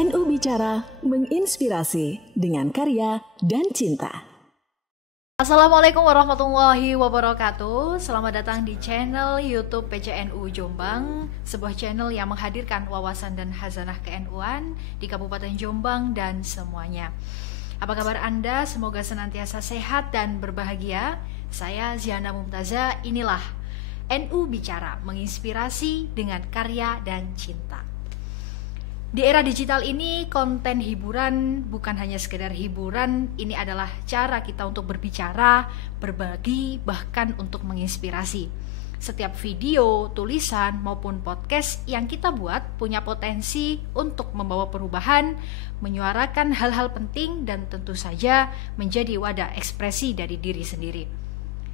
PCNU Bicara menginspirasi dengan karya dan cinta. Assalamualaikum warahmatullahi wabarakatuh. Selamat datang di channel YouTube PCNU Jombang, sebuah channel yang menghadirkan wawasan dan hazanah ke-NU-an di Kabupaten Jombang dan semuanya. Apa kabar Anda? Semoga senantiasa sehat dan berbahagia. Saya Ziana Mumtaza, inilah NU Bicara, menginspirasi dengan karya dan cinta. Di era digital ini, konten hiburan bukan hanya sekedar hiburan, ini adalah cara kita untuk berbicara, berbagi, bahkan untuk menginspirasi. Setiap video, tulisan, maupun podcast yang kita buat punya potensi untuk membawa perubahan, menyuarakan hal-hal penting, dan tentu saja menjadi wadah ekspresi dari diri sendiri.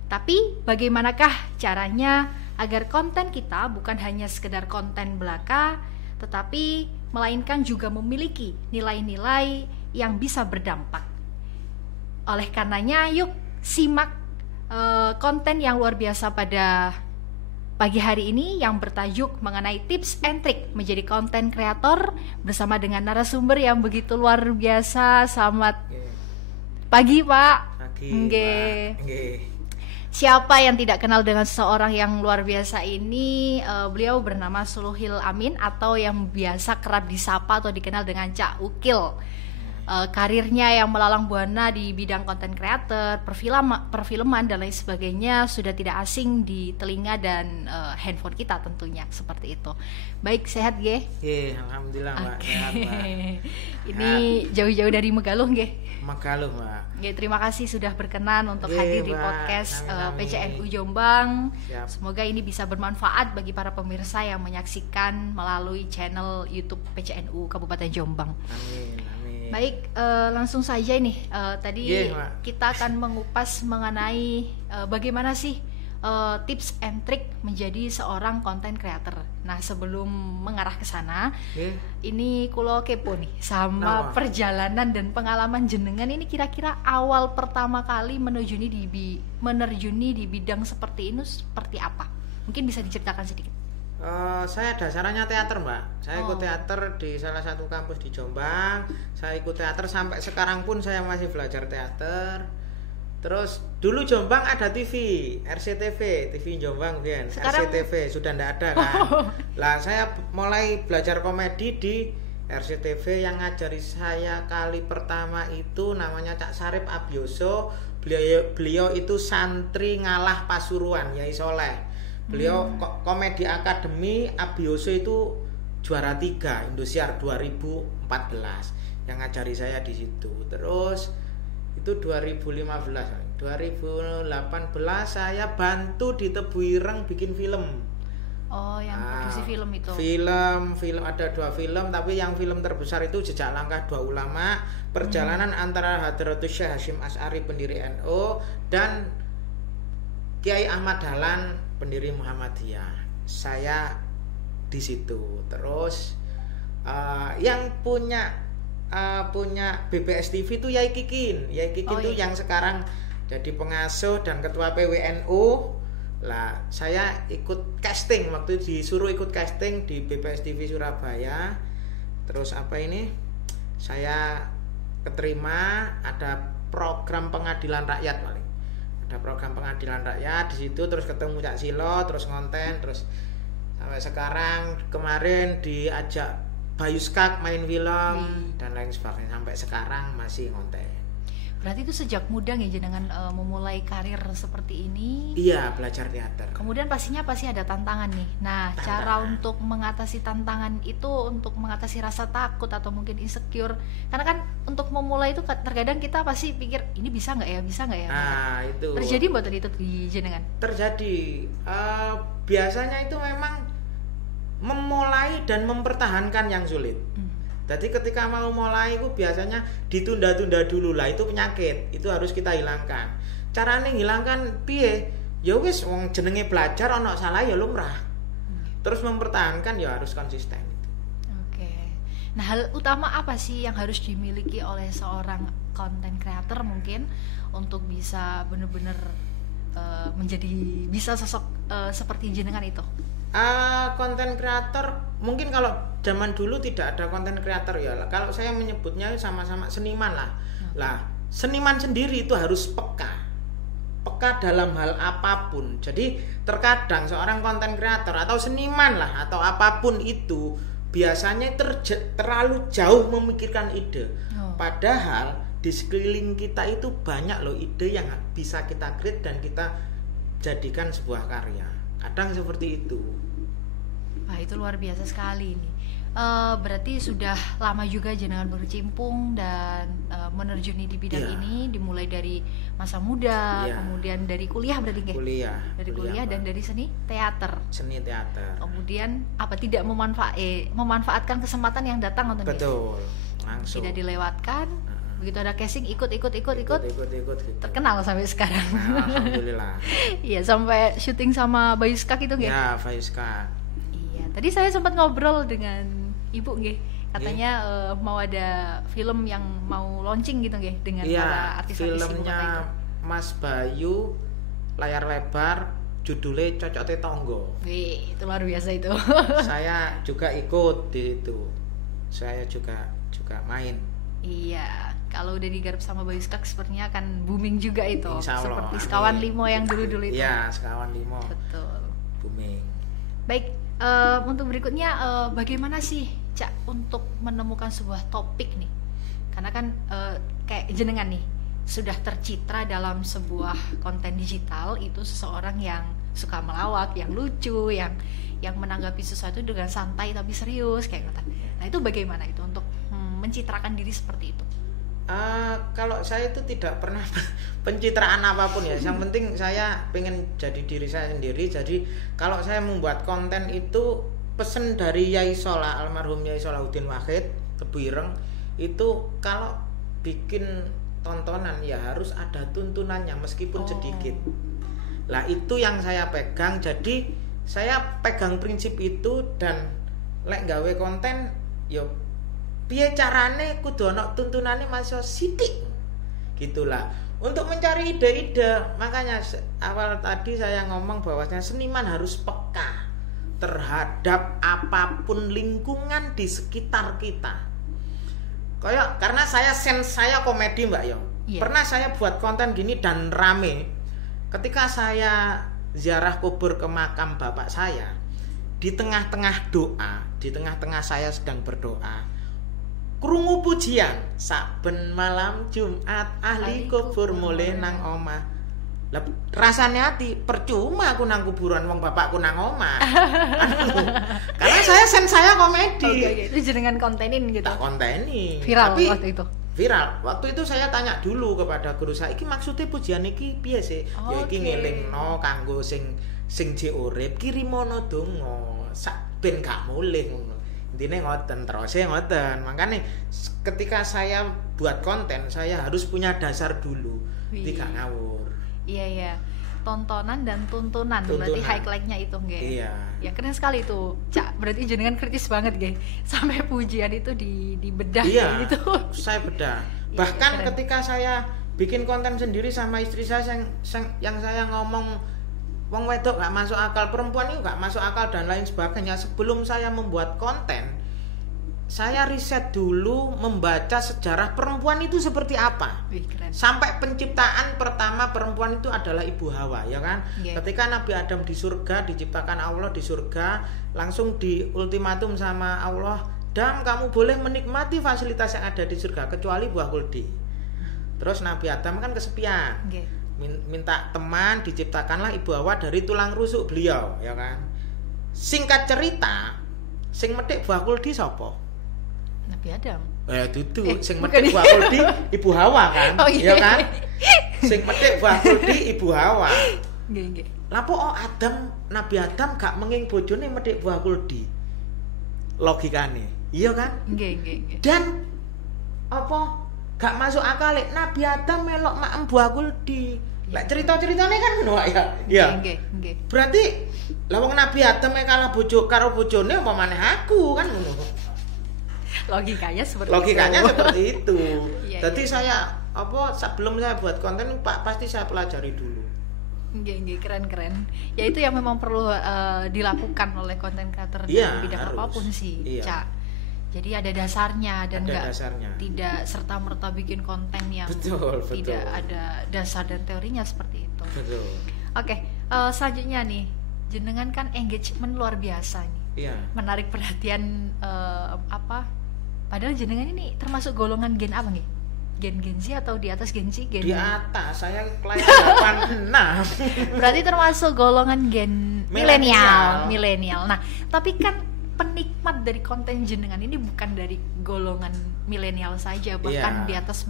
Tapi bagaimanakah caranya agar konten kita bukan hanya sekedar konten belaka, tetapi melainkan juga memiliki nilai-nilai yang bisa berdampak. Oleh karenanya, yuk simak konten yang luar biasa pada pagi hari ini yang bertajuk mengenai tips and trick menjadi konten kreator bersama dengan narasumber yang begitu luar biasa. Selamat pagi, Pak. Pagi, Pak. Siapa yang tidak kenal dengan seseorang yang luar biasa ini? Beliau bernama Suluhil Amin atau yang biasa kerap disapa atau dikenal dengan Cak Ukil. Karirnya yang melalang buana di bidang konten creator, perfilman dan lain sebagainya sudah tidak asing di telinga dan handphone kita tentunya, seperti itu. Baik, sehat Ge? Iya, alhamdulillah Mbak. Okay. Sehat, Mbak. Ini jauh-jauh dari Megaluh Ge? Megaluh Mbak. Ge, terima kasih sudah berkenan untuk hadir di podcast PCNU Jombang. Siap. Semoga ini bisa bermanfaat bagi para pemirsa yang menyaksikan melalui channel YouTube PCNU Kabupaten Jombang. Amin. Baik, langsung saja nih. Tadi kita akan mengupas mengenai bagaimana sih tips and trick menjadi seorang content creator. Nah, sebelum mengarah ke sana, ini kulo kepo nih sama perjalanan dan pengalaman jenengan ini, kira-kira awal pertama kali menerjuni di bidang seperti ini seperti apa? Mungkin bisa diceritakan sedikit. Saya dasarnya teater Mbak. Saya ikut teater di salah satu kampus di Jombang. Saya ikut teater sampai sekarang pun saya masih belajar teater. Terus dulu Jombang ada TV, RCTV, TV Jombang Vian. RCTV sudah tidak ada kan. Lah saya mulai belajar komedi di RCTV. Yang ngajari saya kali pertama itu namanya Cak Sarip Abioso. Beliau itu santri Ngalah Pasuruan, Yai Soleh. Beliau komedi akademi Abioso itu juara 3 Indosiar 2014 yang ngajari saya di situ. Terus itu 2018 saya bantu di Tebuireng bikin film. Oh, yang produksi film itu. Film ada 2 film, tapi yang film terbesar itu Jejak Langkah Dua Ulama, perjalanan antara Hadratus Syekh Hasyim Asy'ari pendiri NU dan Kiai Ahmad Dahlan pendiri Muhammadiyah. Saya di situ. Terus yang punya BBS TV itu Yai Kikin. Yai Kikin itu yang sekarang jadi pengasuh dan ketua PWNU. Lah, saya ikut casting, waktu disuruh ikut casting di BBS TV Surabaya. Terus saya keterima, ada program pengadilan rakyat paling. Ada program pengadilan rakyat di situ, terus ketemu Cak Silo, terus ngonten, terus sampai sekarang. Kemarin diajak Bayu Skak main film dan lain sebagainya, sampai sekarang masih ngonten. Berarti itu sejak muda ya jenengan memulai karir seperti ini? Iya, belajar teater. Kemudian pasti ada tantangan nih. Nah, cara untuk mengatasi tantangan itu, untuk mengatasi rasa takut atau mungkin insecure. Karena kan untuk memulai itu terkadang kita pasti pikir ini bisa nggak ya? Nah, itu. Terjadi mboten itu di jenengan? Terjadi. Biasanya itu memang memulai dan mempertahankan yang sulit. Jadi ketika mau mulai itu biasanya ditunda-tunda dulu lah, itu penyakit, itu harus kita hilangkan. Caranya hilangkan piye? Ya wis wong jenenge belajar ono salah ya lumrah. Terus mempertahankan ya harus konsisten. Oke. Nah, hal utama apa sih yang harus dimiliki oleh seorang content creator mungkin untuk bisa benar-benar menjadi bisa sosok seperti jenengan itu? Konten kreator mungkin kalau zaman dulu tidak ada konten kreator ya. Kalau saya menyebutnya sama-sama seniman lah. Lah, seniman sendiri itu harus peka dalam hal apapun. Jadi terkadang seorang konten kreator atau seniman lah atau apapun itu biasanya terlalu jauh memikirkan ide. Padahal di sekeliling kita itu banyak loh ide yang bisa kita create dan kita jadikan sebuah karya. Kadang seperti itu. Wah, itu luar biasa sekali ini. Berarti sudah lama juga jenengan berkecimpung dan menerjuni di bidang ini, dimulai dari masa muda, kemudian dari kuliah berarti nggih? Dari kuliah dan dari seni teater. Kemudian tidak memanfaatkan kesempatan yang datang untuk betul. Langsung. Tidak dilewatkan. Begitu ada casing ikut terkenal sampai sekarang. Alhamdulillah. Iya, sampai syuting sama Bayu Skak itu nggih? Ya, Bayu Skak. Iya, tadi saya sempat ngobrol dengan Ibu nggih. Katanya mau ada film yang mau launching gitu nggih dengan para artis-artis ibu kota itu. Filmnya Mas Bayu layar lebar judulnya Cocote Tonggo. Wih, itu luar biasa itu. Saya juga ikut di itu. Saya juga main. Iya, kalau udah digarap sama Bayu Skak sepertinya akan booming juga itu. Insyaallah, seperti Sekawan Limo yang dulu itu. Iya, Sekawan Limo. Betul. Booming. Baik, untuk berikutnya bagaimana sih Cak untuk menemukan sebuah topik nih? Karena kan kayak jenengan nih sudah tercitra dalam sebuah konten digital itu seseorang yang suka melawak, yang lucu, yang menanggapi sesuatu dengan santai tapi serius kayak gitu. Nah, itu bagaimana itu untuk mencitrakan diri seperti itu? Kalau saya itu tidak pernah pencitraan apapun ya. Yang penting saya pengen jadi diri saya sendiri. Jadi kalau saya membuat konten itu pesen dari Yai Solah, almarhum Yai Solahuddin Wahid Tebuireng itu kalau bikin tontonan ya harus ada tuntunannya meskipun sedikit. Lah itu yang saya pegang. Jadi saya pegang prinsip itu dan lek gawe konten yo piye carane kudu ana tuntunane masih sithik. Gitulah. Untuk mencari ide-ide, makanya awal tadi saya ngomong bahwasanya seniman harus peka terhadap apapun lingkungan di sekitar kita. Karena saya komedi Mbak Yo. Pernah saya buat konten gini dan rame. Ketika saya ziarah kubur ke makam bapak saya, di tengah-tengah doa, di tengah-tengah saya sedang berdoa, krungu pujian saben malam Jumat ahli kubur mulai nang omah. Lah rasane ati percuma aku nang kuburan wong bapakku nang omah. Karena saya komedi. Oke. Itu jenengan kontenin gitu. Tak konteni. Viral tapi, waktu itu. Viral. Waktu itu saya tanya dulu kepada guru saya, iki maksudnya pujian iki piye sih? Ya iki ngelingno kanggo sing je urip kirimono donga sak ben gak mulih ngono. Intine ngoten ngoten. Makanya ketika saya buat konten, saya harus punya dasar dulu. Tidak ngawur. Iya. Tontonan dan tuntunan. Berarti highlight-nya itu nggih. Iya. Ya keren sekali itu, Cak. Berarti jenengan kritis banget nggih. Sampai pujian itu dibedah gitu. Saya bedah. Bahkan ketika saya bikin konten sendiri sama istri saya yang saya ngomong wong wedok gak masuk akal, perempuan itu gak masuk akal dan lain sebagainya. Sebelum saya membuat konten, saya riset dulu, membaca sejarah perempuan itu seperti apa. Keren. Sampai penciptaan pertama perempuan itu adalah Ibu Hawa, ya kan? Ketika Nabi Adam di surga, diciptakan Allah di surga, langsung di ultimatum sama Allah, "Adam, kamu boleh menikmati fasilitas yang ada di surga kecuali buah kuldi." Terus Nabi Adam kan kesepian. Minta teman, diciptakanlah Ibu Hawa dari tulang rusuk beliau, ya kan? Singkat cerita, sing metik buah kuldi sapa? Nabi Adam. Dudu, sing metik buah kuldi Ibu Hawa kan? Ya kan? Sing metik buah kuldi Ibu Hawa. Nggih. Lapo Adam, Nabi Adam gak menging bojone metik buah kuldi. Logikane. Iya kan? Nggih. Dan apa gak masuk akal Nabi Adam melok maem buah kuldi. Lah cerita-ceritane kan ngono ya. Iya. Nggih. Berarti lah wong Nabi Adam kalah bojo karo bojone apa maneh aku kan ngono. Logikanya seperti itu. Iya. Jadi saya sebelum saya buat konten pasti saya pelajari dulu. Nggih, keren. Ya itu yang memang perlu dilakukan oleh konten creator di bidang apapun sih, Cak. Jadi ada dasarnya dan tidak serta-merta bikin konten yang tidak ada dasar dan teorinya seperti itu. Betul. Oke, selanjutnya nih, jenengan kan engagement luar biasa nih. Iya. Menarik perhatian padahal jenengan ini termasuk golongan gen apa nih? Gen Z atau di atas Gen Z? Di atas, saya kelas 86. Berarti termasuk golongan gen milenial. Nah, tapi kan penikmat dari konten jenengan ini bukan dari golongan milenial saja, bahkan di atas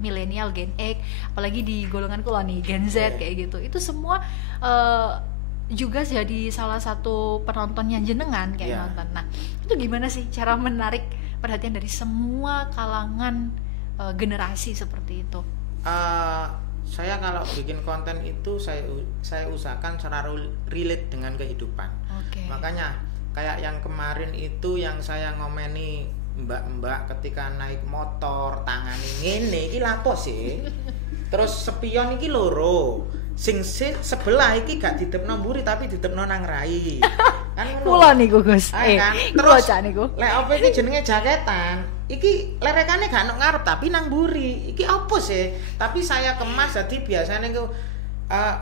milenial, Gen X, apalagi di golongan kula nih Gen Z kayak gitu. Itu semua juga jadi salah satu penontonnya jenengan kayak nonton. Nah, itu gimana sih cara menarik perhatian dari semua kalangan generasi seperti itu? Saya kalau bikin konten itu saya usahakan secara relate dengan kehidupan. Makanya kayak yang kemarin itu yang saya ngomeni mbak-mbak ketika naik motor tangan ngene iki lapo sih? Terus spion iki loro. Sing sebelah iki gak didepno mburi tapi didepno nang rai. Kan kula niku Gus. Kan? Terus niku. Lek opo iki jenenge jaketan? Iki lerekane gak nang ngarep tapi nang mburi. Iki opo sih? Tapi saya kemas jadi biasanya niku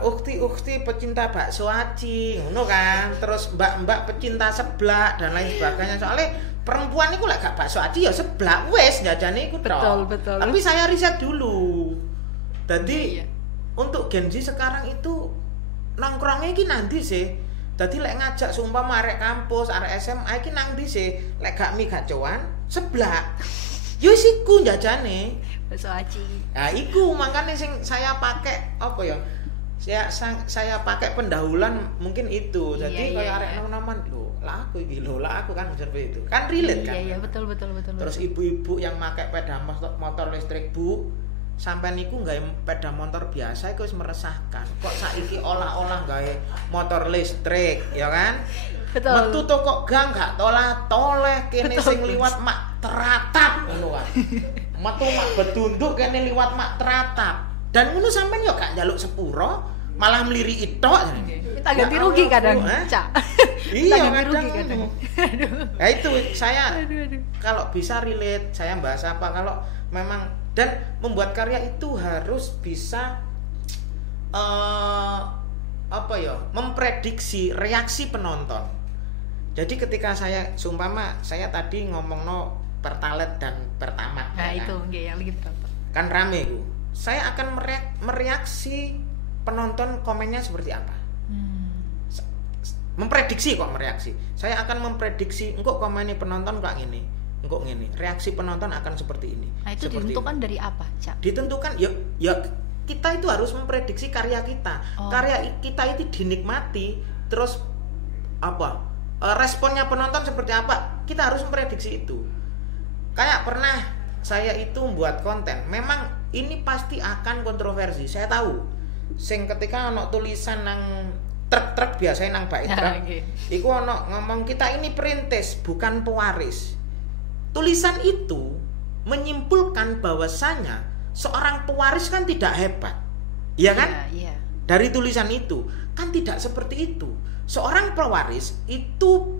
ukti pecinta bakso aci, ngono kan. Terus mbak-mbak pecinta seblak dan lain sebagainya. Soalnya perempuan itu lek gak bakso aci ya seblak wis jajane iku tok. Betul. Tapi saya riset dulu. Jadi untuk Gen Z sekarang itu nongkrongnya iki nanti sih. Jadi lek ngajak sumpah arek kampus, arek SMA iki nang ndi sih? Lek gak mie gacoan, seblak. Yo siku jajane bakso aci. Nah, iku makanya sing saya pakai apa ya? Saya pakai pendahuluan mungkin itu. Jadi kayak arek nang-naman lho, lah aku iki lho, lah aku kan seperti itu. Kan relate kan? Iya, betul. Terus ibu-ibu yang pakai sepeda motor listrik, Bu, sampai niku nggawe sepeda motor biasa iku wis meresahkan. Kok saiki olah-olah nggawe motor listrik, ya kan? Betul. Metu toko gang gak toleh kene sing liwat mak teratap ngono kan. Metu mak betunduk kene liwat mak teratap. Dan ngono sampean yo gak njaluk sepuro, malah melirik tok. Minta ganti rugi kadang, Cak. Iya, ganti rugi kadang. Nah itu saya kalau bisa relate, saya bahas apa kalau memang dan membuat karya itu harus bisa memprediksi reaksi penonton. Jadi ketika saya sumpama saya tadi ngomongno Pertalite dan Pertamax. Nah, itu nggih yang lagi kan rame ku. Saya akan mereaksi penonton komennya seperti apa. Memprediksi kok mereaksi. Saya akan memprediksi engkau komennya penonton kok gini. Engkau gini. Reaksi penonton akan seperti ini. Nah, itu ditentukan dari apa, Cak? Ditentukan ya kita itu harus memprediksi karya kita. Karya kita itu dinikmati, terus apa? Responnya penonton seperti apa? Kita harus memprediksi itu. Kayak pernah saya itu membuat konten. Memang ini pasti akan kontroversi. Saya tahu. Sing ketika ono tulisan nang truk biasanya nang bait truk. Iku ono ngomong kita ini perintis bukan pewaris. Tulisan itu menyimpulkan bahwasanya seorang pewaris kan tidak hebat. Iya kan? Iya. Dari tulisan itu kan tidak seperti itu. Seorang pewaris itu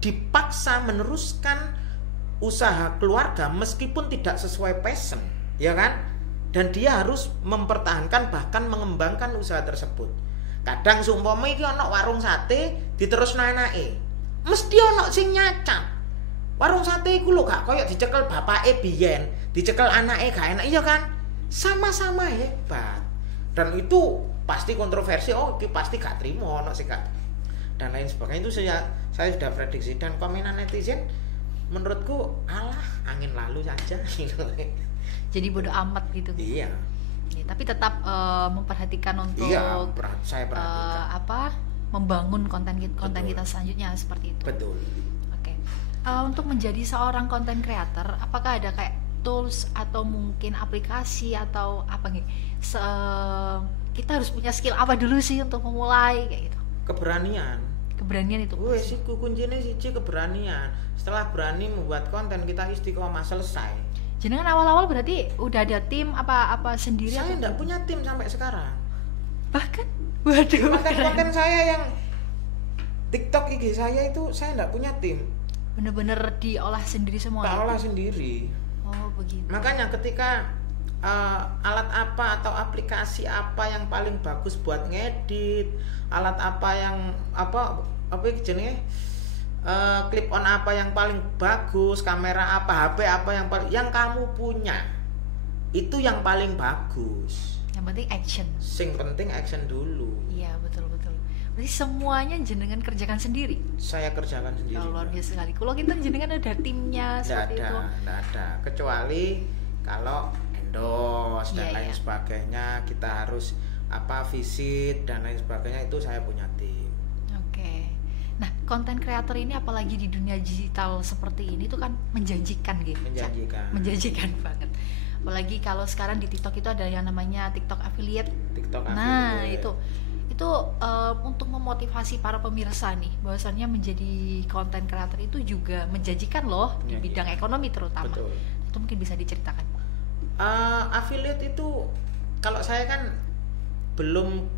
dipaksa meneruskan usaha keluarga meskipun tidak sesuai passion, ya kan? Dan dia harus mempertahankan bahkan mengembangkan usaha tersebut. Kadang seumpama iki ana warung sate diterusno anake. Mesti ana sing nyacat. Warung sate iku lho gak koyo dicekel bapake biyen, dicekel anake gak enak, iya kan? Sama-sama hebat. Dan itu pasti kontroversi, iki pasti gak trimo ana sing gak. Dan lain sebagainya itu saya sudah prediksi dan komenan netizen menurutku alah angin lalu saja gitu. Jadi bodo amat gitu. Iya. Ya, tapi tetap memperhatikan untuk saya perhatikan. Membangun konten kita selanjutnya seperti itu. Betul. Oke. Untuk menjadi seorang content creator, apakah ada kayak tools atau mungkin aplikasi atau apa nih? Kita harus punya skill apa dulu sih untuk memulai kayak gitu? Keberanian itu. Wes iku kuncinya siji keberanian. Setelah berani membuat konten kita istiqomah selesai. Jenengan awal-awal berarti udah ada tim apa sendiri? Saya enggak punya tim sampai sekarang. Bahkan Waduh. Konten-konten saya yang TikTok IG saya itu saya nggak punya tim. Bener-bener diolah sendiri semua. Tak olah sendiri. Oh begitu. Makanya ketika alat apa atau aplikasi apa yang paling bagus buat ngedit, alat apa yang apa jenenge, clip on apa yang paling bagus, kamera apa, HP apa yang kamu punya, itu yang paling bagus. Yang penting action. Sing penting action dulu. Iya betul. Berarti semuanya jenengan kerjakan sendiri. Saya kerjakan sendiri. Oh, luar biasa sekali. Kalau kita jenengan ada timnya seperti itu. Nggak ada. Kecuali kalau endorse dan lain sebagainya, kita harus visit dan lain sebagainya, itu saya punya tim. Oke. Nah, konten kreator ini apalagi di dunia digital seperti ini tuh kan menjanjikan gitu. Menjanjikan banget. Apalagi kalau sekarang di TikTok itu ada yang namanya TikTok affiliate. Nah, itu untuk memotivasi para pemirsa nih, bahwasannya menjadi konten kreator itu juga menjanjikan loh di bidang ekonomi terutama. Betul. Itu mungkin bisa diceritakan. Affiliate itu kalau saya kan belum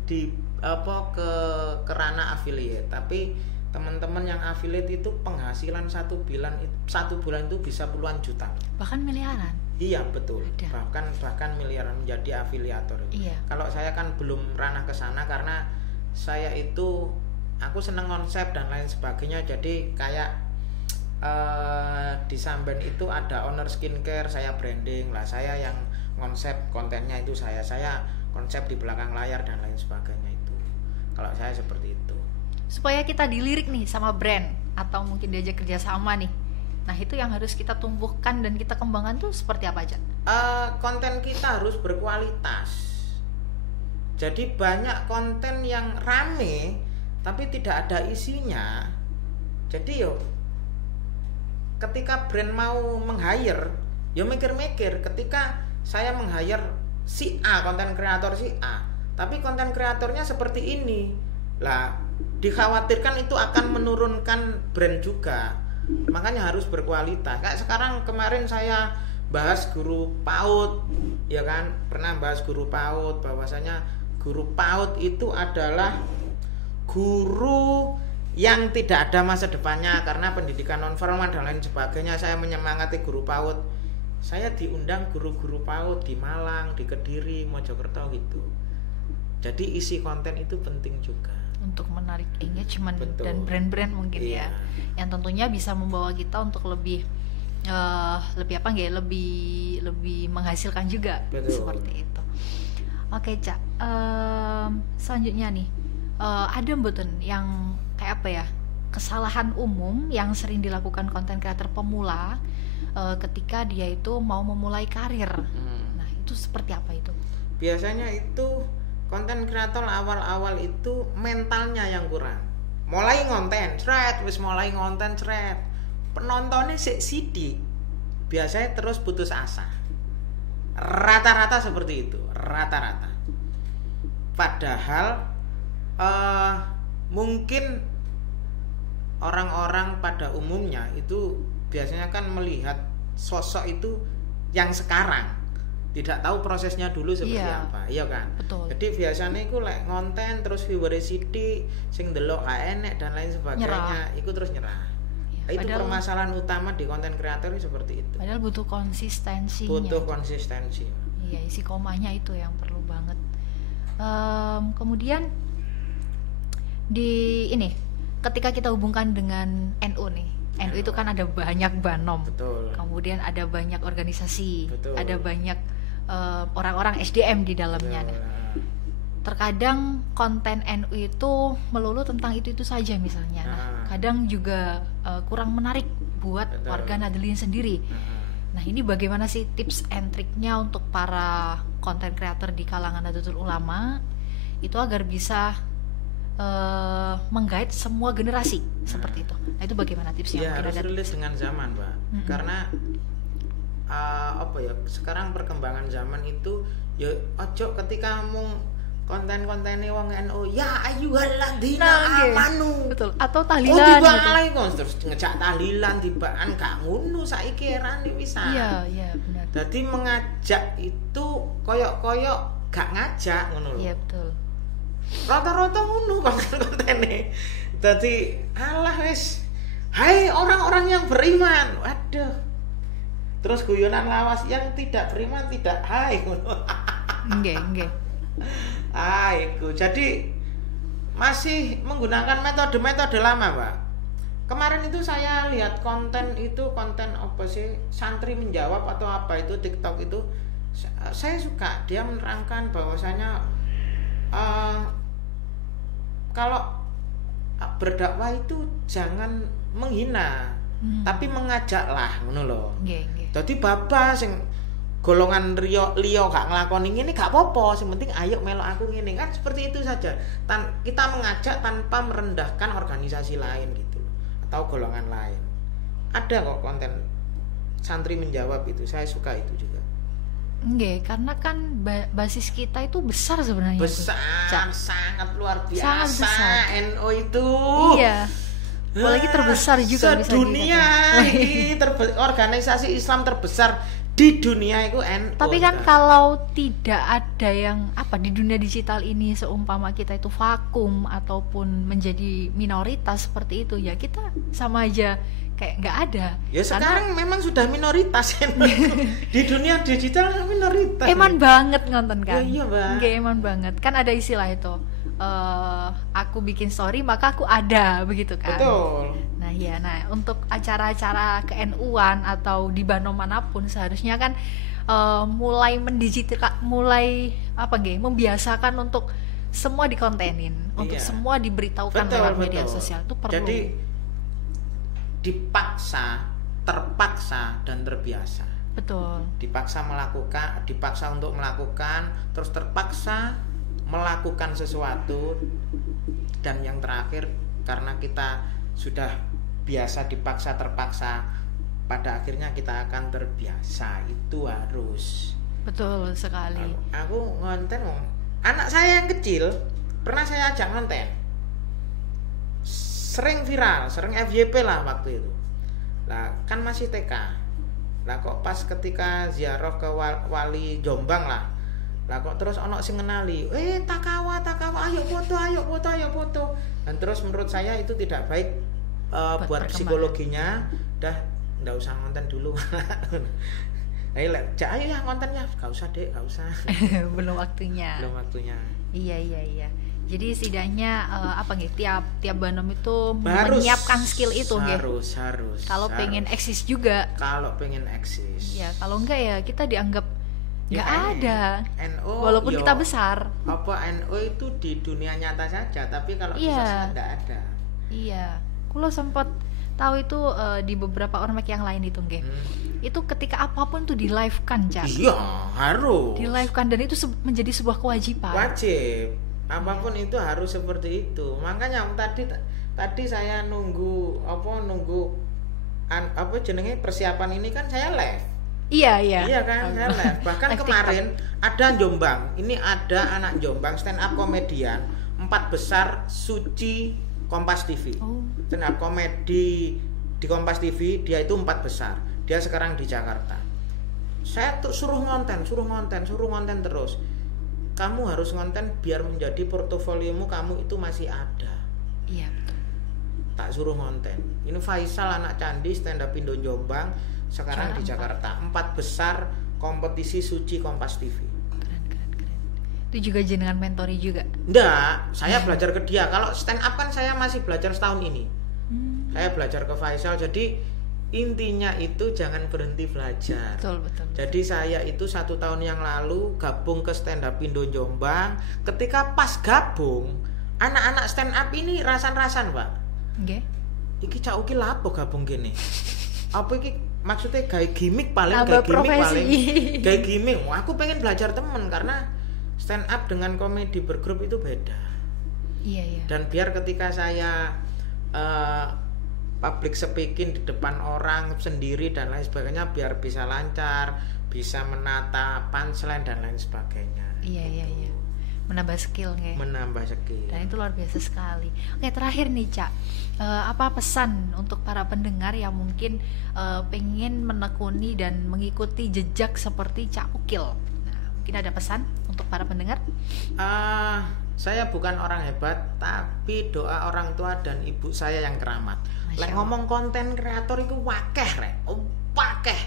ke ranah affiliate, tapi teman-teman yang affiliate itu penghasilan satu bulan itu bisa puluhan juta. Bahkan miliaran. Iya betul. Bahkan miliaran menjadi afiliator. Iya. Kalau saya kan belum ranah ke sana karena aku seneng konsep dan lain sebagainya. Jadi kayak di Samben itu ada owner skincare, saya branding lah, saya yang konsep kontennya itu saya konsep di belakang layar dan lain sebagainya itu. Kalau saya seperti itu. Supaya kita dilirik nih sama brand atau mungkin diajak kerjasama nih. Nah itu yang harus kita tumbuhkan dan kita kembangkan tuh seperti apa aja? Konten kita harus berkualitas. Jadi banyak konten yang rame tapi tidak ada isinya. Jadi ketika brand mau meng-hire, mikir-mikir. Ketika saya meng-hire si A, konten kreator si A, tapi konten kreatornya seperti ini, lah dikhawatirkan itu akan menurunkan brand juga. Makanya harus berkualitas. Kayak sekarang kemarin saya bahas guru PAUD, ya kan? Pernah bahas guru PAUD, bahwasanya guru PAUD itu adalah guru yang tidak ada masa depannya karena pendidikan non formal dan lain sebagainya. Saya menyemangati guru PAUD. Saya diundang guru-guru PAUD di Malang, di Kediri, Mojokerto gitu. Jadi isi konten itu penting juga untuk menarik engagement. Betul. Dan brand-brand mungkin ya, yang tentunya bisa membawa kita untuk lebih menghasilkan juga. Betul. Seperti itu. Oke Cak, selanjutnya nih ada mboten yang kayak apa ya, kesalahan umum yang sering dilakukan konten kreator pemula ketika dia itu mau memulai karir. Nah itu seperti apa itu? Biasanya itu konten kreator awal-awal itu mentalnya yang kurang. Mulai ngonten, penontonnya sidik. Biasanya terus putus asa. Rata-rata seperti itu, rata-rata. Padahal mungkin orang-orang pada umumnya itu biasanya kan melihat sosok itu yang sekarang, tidak tahu prosesnya dulu seperti apa, iya kan? Betul. Jadi biasanya iku lek ngonten terus viewer sithik, sing delok gak enek dan lain sebagainya, iku terus nyerah. Ya, itu permasalahan utama di konten kreator ini seperti itu. Padahal butuh konsistensinya. Butuh konsistensi. Iya, isi komanya itu yang perlu banget. Kemudian ketika kita hubungkan dengan NU nih. NU itu kan ada banyak banom. Betul. Kemudian ada banyak organisasi. Betul. Ada banyak orang-orang SDM di dalamnya. Terkadang konten NU itu melulu tentang itu saja misalnya. Nah, kadang juga kurang menarik buat warga Nahdliyin sendiri. Nah, ini bagaimana sih tips and triknya untuk para konten kreator di kalangan Nahdlatul Ulama itu agar bisa menggait semua generasi seperti itu. Nah, itu bagaimana tipsnya? Ya, harus rilis dengan zaman, Mbak. Karena sekarang perkembangan zaman itu ya ojo ketika mung konten-kontennya wong NU ya ayyuhalladzina amanu. Betul. Atau tahlilan. Terus ngejak tahlilan tibaan gak ngono saiki erane pisan. Iya, benar. Jadi mengajak itu koyok-koyok gak ngajak ngono lho. Iya, betul. Rata-rata ngono konten-kontene. Dadi alah wis. Hai orang-orang yang beriman. Waduh. Terus guyonan lawas yang tidak beriman tidak hai ngono. Nggih. Iku. Jadi masih menggunakan metode-metode lama, Pak. Kemarin itu saya lihat konten apa sih? Santri menjawab atau apa itu TikTok itu. Saya suka dia menerangkan bahwasanya kalau berdakwah itu jangan menghina, tapi mengajaklah ngono lho. Nggih. Dadi babah sing golongan liya gak nglakoni ngene gak apa-apa, sing penting ayo melok aku ngene kan, seperti itu saja. Kita mengajak tanpa merendahkan organisasi lain gitu atau golongan lain. Ada kok konten santri menjawab itu, saya suka itu juga. Nggih, karena kan basis kita itu besar sebenarnya. Besar, sangat luar biasa. Sangat besar. NO itu. Iya. Apalagi terbesar juga sedunia ini organisasi Islam terbesar di dunia itu NO. Tapi kan kalau tidak ada yang di dunia digital ini, seumpama kita itu vakum ataupun menjadi minoritas seperti itu, ya kita sama aja kayak nggak ada. Ya sekarang memang sudah minoritas di dunia digital minoritas. Eman banget ngonten kan? Iya Bang. Nggak eman banget. Kan ada istilah itu. Aku bikin story maka aku ada, begitu kan? Betul. Nah untuk acara-acara ke-NU-an atau di Banom manapun seharusnya kan mulai membiasakan untuk semua dikontenin, untuk semua diberitahukan lewat media sosial itu perlu. Jadi dipaksa, terpaksa dan terbiasa. Betul. Dipaksa untuk melakukan, terus terpaksa melakukan sesuatu, dan yang terakhir karena kita sudah biasa dipaksa terpaksa, pada akhirnya kita akan terbiasa. Itu harus. Betul sekali. Aku ngonten, anak saya yang kecil pernah saya ajak ngonten, sering viral, sering FYP lah waktu itu. Lah kan masih TK. Lah kok pas ketika ziarah ke wali Jombang lah kok terus ono sing ngenali, takawa, ayo foto. Dan terus menurut saya itu tidak baik buat psikologinya. Nggak usah ngonten dulu. Ayo ya ngontennya, gak usah dek, gak usah. Belum waktunya. Iya. Jadi setidaknya tiap Banom itu menyiapkan skill itu harus. Kalau pengen eksis juga. Ya, kalau enggak ya kita dianggap nggak ada. NO, walaupun kita besar. NO itu di dunia nyata saja, tapi kalau di sosmed enggak ada. Iya. Kulo sempat tahu itu di beberapa ormek yang lain itu nggih. Itu ketika apapun tuh di live kan, Cak. Iya, harus. Di live kan, dan itu menjadi sebuah kewajiban. Wajib. Apapun itu harus seperti itu. Makanya tadi saya nunggu persiapan ini kan saya live. Iya kan, saya live. Bahkan live kemarin TikTok. Ada Jombang. Ini ada anak Jombang stand up komedian 4 besar Suci Kompas TV. Stand up komedi di Kompas TV, dia itu 4 besar. Dia sekarang di Jakarta. Saya tuh suruh ngonten terus. Kamu harus ngonten biar menjadi portofoliomu, kamu itu masih ada. Iya, betul. Tak suruh ngonten. Ini Faisal anak Candi stand up Indo Jombang sekarang di Jakarta. 4 besar kompetisi Suci Kompas TV. Keren. Itu juga jenengan mentori juga? Enggak, saya belajar ke dia. Kalau stand up kan saya masih belajar setahun ini. Saya belajar ke Faisal. Jadi intinya itu jangan berhenti belajar. Betul. Jadi saya itu 1 tahun yang lalu gabung ke stand up Indo Jombang. Ketika pas gabung, anak-anak stand up ini rasan-rasan, Pak. Nggih. Iki cak uki lapo gabung gini. Apa iki maksudnya kayak gimmick paling. Kayak gimmick. Aku pengen belajar temen, karena stand up dengan komedi bergrup itu beda. Iya. Dan biar ketika saya public speaking di depan orang sendiri dan lain sebagainya, biar bisa lancar, bisa menata punchline dan lain sebagainya. Iya. Menambah skill nggih. Dan itu luar biasa sekali. Oke, terakhir nih, Cak. Apa pesan untuk para pendengar yang mungkin pengen menekuni dan mengikuti jejak seperti Cak Ukil? Nah, mungkin ada pesan untuk para pendengar? Saya bukan orang hebat, tapi doa orang tua dan ibu saya yang keramat. Lek ngomong konten kreator itu wakeh rek, wakeh.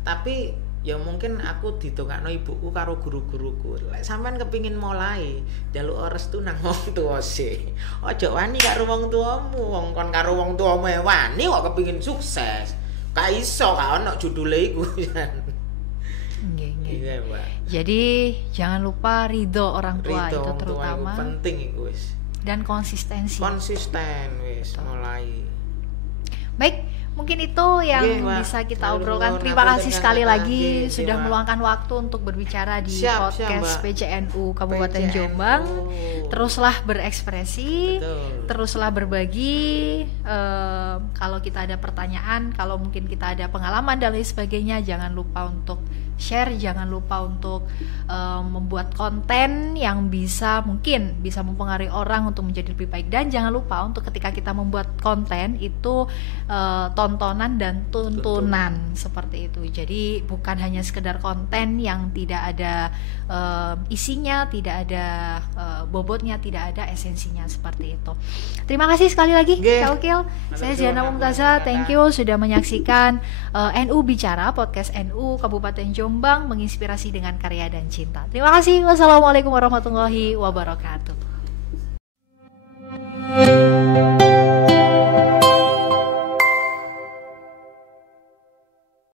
Tapi ya mungkin aku didongakno ibuku karo guru-guruku. Lek sampean kepingin mulai, njaluk restu nang wong tuwa sih. Aja wani karo wong tuamu, wong kon karo wong tuamu wani kok kepingin sukses. Ka iso ka ono judule iku. Iya, Mbak. Jadi jangan lupa ridho orang tua itu terutama. Tua penting iku wis. Dan konsistensi. Konsisten wis mulai. Baik, mungkin itu yang bisa kita obrolkan. Terima kasih sekali lagi sudah meluangkan waktu untuk berbicara di podcast PCNU Kabupaten Jombang. Teruslah berekspresi, teruslah berbagi. Kalau kita ada pertanyaan, kalau mungkin kita ada pengalaman dan lain sebagainya, jangan lupa untuk share, jangan lupa untuk membuat konten yang mungkin bisa mempengaruhi orang untuk menjadi lebih baik. Dan jangan lupa untuk ketika kita membuat konten itu tontonan dan tuntunan seperti itu. Jadi bukan hanya sekedar konten yang tidak ada isinya, tidak ada bobotnya, tidak ada esensinya, seperti itu. Terima kasih sekali lagi Kak Ukil. Saya Ziana Mumtazah, thank you sudah menyaksikan NU Bicara, podcast NU Kabupaten Jombang, menginspirasi dengan karya dan cinta. Terima kasih. Wassalamualaikum warahmatullahi wabarakatuh.